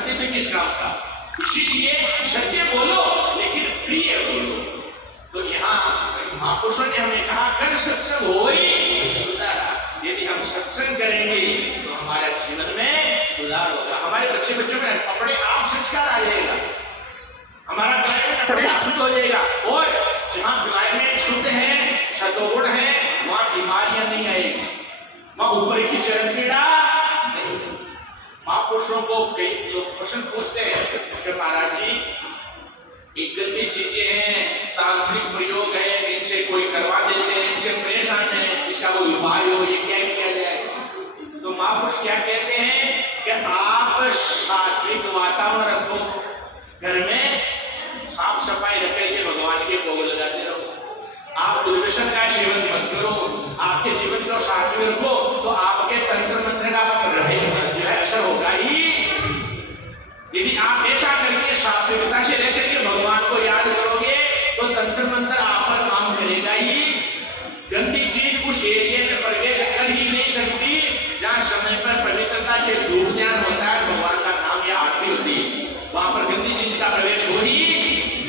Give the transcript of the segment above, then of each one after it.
सत्य भी किस काम का। इसीलिए सत्य बोलो लेकिन प्रिय बोलो। तो यहाँ महापुरुषों ने हमें कहा कर सत्संग होई सुधारा। यदि हम सत्संग करेंगे तो हमारे जीवन में सुधार होगा, हमारे बच्चों में अपने आप संस्कार आ जाएगा, हमारा क्लाइमेट अपने आप शुद्ध हो जाएगा। और जहाँ क्लाइमेट शुद्ध है, सतोगुण है, वहाँ बीमारियां नहीं आएगी, वहाँ ऊपर की चरण पीड़ा नहीं। महापुरुषों को कई लोग प्रश्न पूछते हैं कि महाराज जी एक गंदी चीजें हैं, तांत्रिक प्रयोग है, इनसे कोई करवा देते हैं, इनसे परेशान है, इसका कोई उपाय हो, ये क्या किया जाए। तो महापुरुष क्या कहते हैं कि आप सात्विक वातावरण रखो, घर में साफ सफाई रख करके भगवान के भोग लगाते रहो, आप दुर्व्यसन का सेवन मत करो, आपके जीवन को सात्विक रखो, तो आपके तंत्र मंत्र का जो है असर होगा ही। यदि आप ऐसा करके सात्विकता से रह करके भगवान को याद करोगे तो तंत्र मंत्र आप पर काम करेगा ही। गंदी चीज उस एरिया में प्रवेश कर ही नहीं सकती जहाँ समय पर पवित्रता से धूप ध्यान होता है, भगवान का नाम या आरती होती है, वहां पर गंदी चीज का प्रवेश हो ही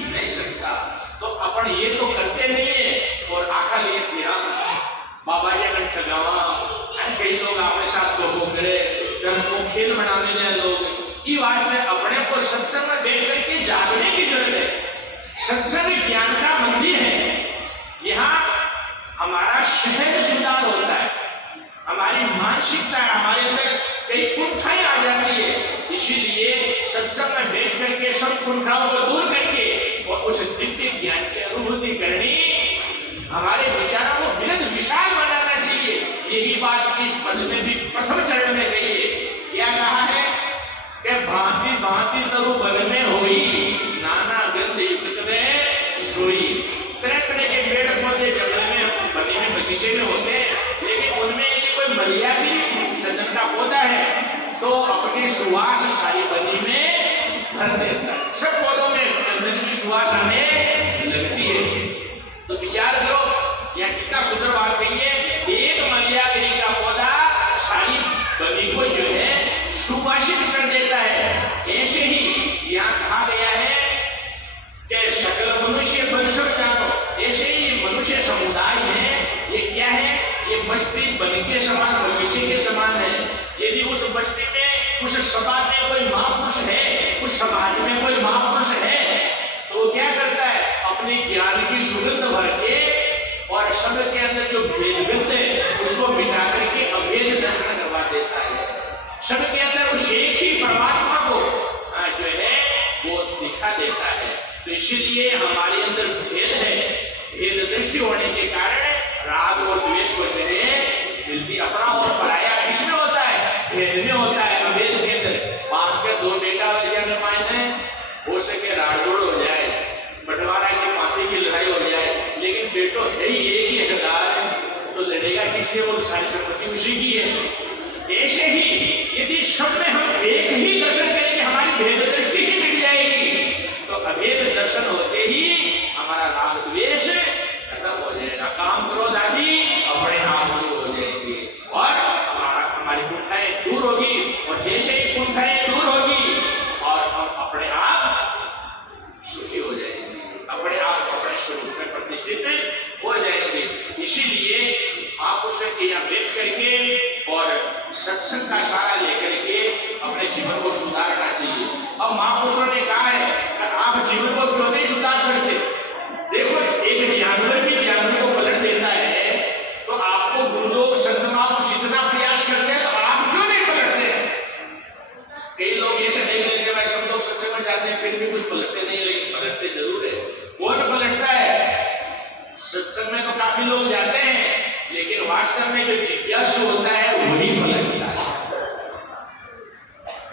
नहीं सकता। तो अपन ये तो करते नहीं है और आखा लिए दिया बाबा ये गण ठगावा, कई लोग अपने साथ धोखो करे, धर्म को खेल बनाने लगे लोग। ये वास्ते अपने को सत्संग में बैठ करके जागने की जरूरत है। सत्संग ज्ञान का मंदिर है, यहाँ हमारा सहज सुधार होता है, हमारी मानसिकता, हमारे अंदर कई कुंठाएं आ जाती है। इसीलिए सत्संग में बैठ करके सब कुंठाओं को दूर करके और उस दिव्य ज्ञान की अनुभूति करनी, हमारे विचारों को बिल्कुल विशाल बनाना चाहिए। यही बात इस पद में भी प्रथम चरण में कही है। क्या कहा है कि भांति भांति तरु बन में होई, नाना गंध युक्त में सोई। तरह तरह के पेड़ पौधे जंगल में बने में बगीचे में होते हैं, लेकिन उनमें यदि कोई मलिया भी चंदन का पौधा है तो अपनी सुवास सारी बनी में भर देता है। सब पौधों में चंदन की सुवास आने लगती है। तो विचार करो यह कितना सुंदर बात कही है। एक मलियागिरी का पौधा सारी बनी को जो है सुवासित कर देता है। ऐसे ही यहाँ कहा गया है कि सकल मनुष्य बंसर जानो। ऐसे ही मनुष्य समुदाय है, ये क्या है, ये बस्ती बन के समान, बगीचे के समान है। यदि उस बस्ती में, उस समाज में कोई महापुरुष है, उस समाज में कोई महापुरुष है, तो वो क्या करता है, अपने ज्ञान की सुगंध भर के और सबके अंदर जो भेदभाव है उसको मिटा करके अभेद दर्शन करवा देता है। सबके अंदर उस एक ही परमात्मा को जो है वो दिखा देता है। तो इसीलिए हमारे अंदर भेद है, भेद दृष्टि होने के कारण राग और द्वेष को जगह मिलती। अपना और पराया किसमें होता है, भेद में होता है, अभेद के अंदर। बाप के दो बेटा हो जाए, हो सके राजोड़ हो जाए, बंटवारा की फांसी की लड़ाई हो जाए, लेकिन बेटो है ही एक ही हकदार, तो लड़ेगा किससे, वो सारी संपत्ति उसी की है। ऐसे ही यदि सब में हम एक ही दर्शन करेंगे, हमारी भेद दृष्टि ही मिट जाएगी। तो अभेद दर्शन होते ही हमारा राग द्वेष खत्म हो जाएगा, काम क्रोध आदि अपने आप दूर हो जाएंगे और हमारी कुंठाएं दूर होगी। और जैसे ही कुंठाएं दूर होगी और हम अपने आप सुखी हो जाएंगे, अपने आप अपने स्वरूप में प्रतिष्ठित हो जाएंगे। इसीलिए महापुरुषों के यहाँ बैठ करके और सत्संग का सहारा लेकर के अपने जीवन को सुधारना चाहिए। अब महापुरुषों ने कहा है कि आप जीवन को क्यों नहीं सुधार सकते। देखो, एक जानवर भी जानवर को पलट देता है, तो आपको गुरुलोक संत महापुरुष इतना प्रयास करते हैं, तो आप क्यों नहीं पलटते हैं। कई लोग ऐसे देख लेते हैं, सब लोग सत्संग में जाते हैं फिर भी कुछ पलटते नहीं, लेकिन पलटते जरूर है। कौन पलटता है, सत्संग में तो काफी लोग जाते हैं, लेकिन वास्तव में जो जिज्ञासु होता है वही पलटता है।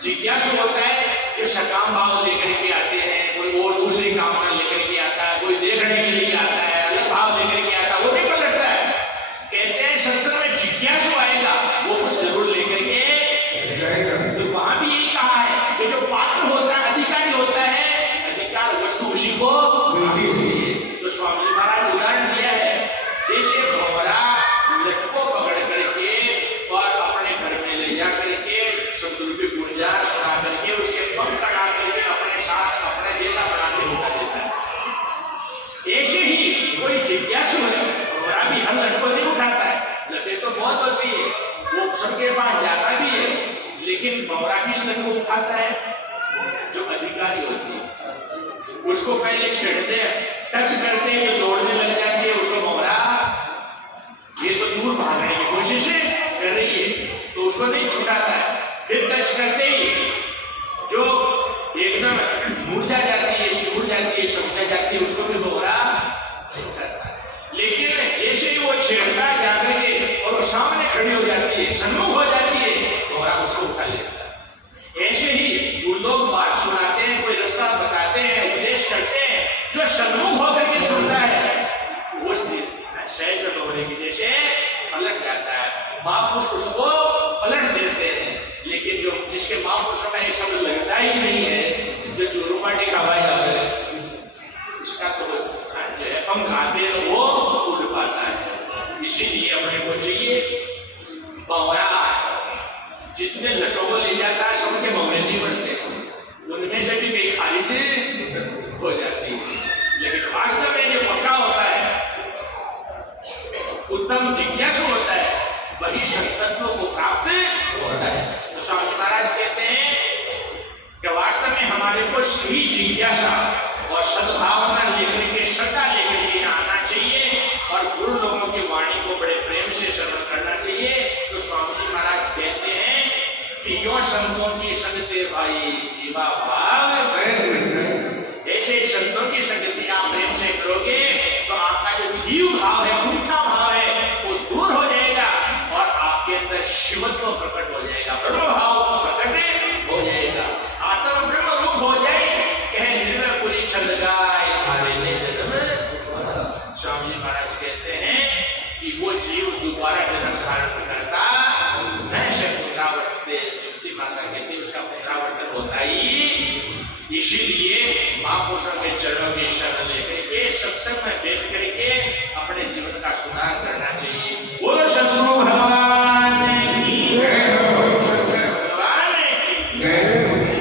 जिज्ञासु होता है जो सकाम भाव लेकर के आते हैं, कोई और दूसरी कामना लेकर के आता है, कोई देखने के लिए आता है, अलग भाव लेकर के आता है, सबके पास जाता भी है, लेकिन भंवरा किस लत को उठाता है? जो अधिकारी होती है उसको पहले छेड़ते हैं, टच करते हैं, जो दौड़ने लग जाती है उसको भंवरा ये तो दूर भागने की कोशिश कर रही है तो उसको नहीं छुटाता है। फिर टच करते ही जो एकदम मुरझा जाती है, सिकुड़ जाती है, समझा जाती है, उसको भी भंवरा नहीं करता है। लेकिन जैसे ही वो छेड़ता जाकर के और वो सामने खड़ी हो जाती है, सन्मुख हो जाती है, भंवरा उसको उठा लेता है। ऐसे ही वो लोग बात सुनाते हैं, कोई रास्ता बताते हैं, उपदेश करते हैं, जो सन्मुख होकर के सुनता है उस दिन सहज भंवरे की जैसे पलट जाता है। महापुरुष उसको पलट देते हैं, लेकिन जो जिसके महापुरुषों का ये शब्द लगता ही नहीं है, जो चूरूमाटी खवाई जाती है, इसका तो हम खाते हैं वो उड़ पाता है। इसीलिए अपने को चाहिए भंवरा जितने लटों को ले जाता है सबके भंवरे नहीं बनते, उनमें से भी कई खाली से हो जाती है। लेकिन वास्तव में जो पक्का होता है, उत्तम जिज्ञासु होता है, वही सत्तत्व को प्राप्त होता है। तो स्वामी महाराज कहते हैं कि वास्तव में हमारे को सही जिज्ञासा और सद्भावना लेकर के, श्रद्धा लेकर के यहाँ आना चाहिए और गुरु लोगों की वाणी को बड़े प्रेम से श्रवण करना चाहिए। तो स्वामी जी महाराज कहते हैं कि यो संतों की संगति भाई जीवा भाव, ऐसे संतों की संगति आप प्रेम से करोगे तो आपका जो जीव भाव है, उनका भाव है, वो दूर हो जाएगा और आपके अंदर शिवत्व प्रकट हो जाएगा, ब्रह्म भाव प्रकट हो जाएगा, आत्म ब्रह्म रूप हो जाए। कहे निर्णयपुरी छंद गाय हमारे ले जन्म। स्वामी जी महाराज कहते हैं कि वो जीव दोबारा जन्म धारण करता है, पुनरावर्तन, श्रुति माता कहती है उसका पुनरावर्तन होता ही। इसीलिए महापुरुषों के चरणों की शरण लेकर के सत्संग में बैठ करके अपने जीवन का सुधार करना चाहिए।